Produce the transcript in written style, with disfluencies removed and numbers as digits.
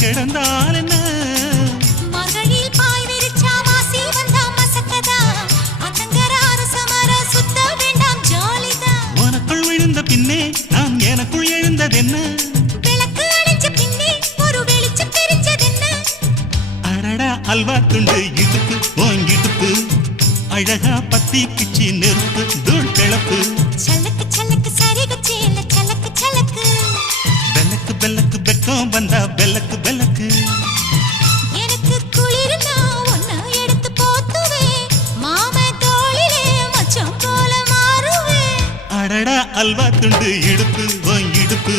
கிடந்தால் என்ன மகளில் பாய் விரிச்சா வாசி வந்தா மசக்கதா அத்தங்கர அரசமர சுத்த வேண்டாம் ஜாலிதான் உனக்குள் விழுந்த பின்னே நான் எனக்குள் எழுந்ததென்ன விளக்கு அணைச்ச பின்னே ஒரு வெளிச்சம் தெரிஞ்சதென்ன அடடா அல்வா துண்டு இடுப்பு ஓங்கிடுப்பு அழகா பத்தி கிச்சி நெருப்பு தூள் கிளப்பு சலக்கு சலக்கு சரிக சேல சலக்கு சலக்கு பெல்லக்கு பெல்லக்கு பெக்கம் வந்தா பெல்லக்கு பெல்லக்கு எனக்கு குளிர்னா ஒன்ன எடுத்து போத்துவே மாமே தோளிலே மச்சம் போல மாறுவே அடடா அல்வா துண்டு இடுப்பு ஓங்கிடுப்பு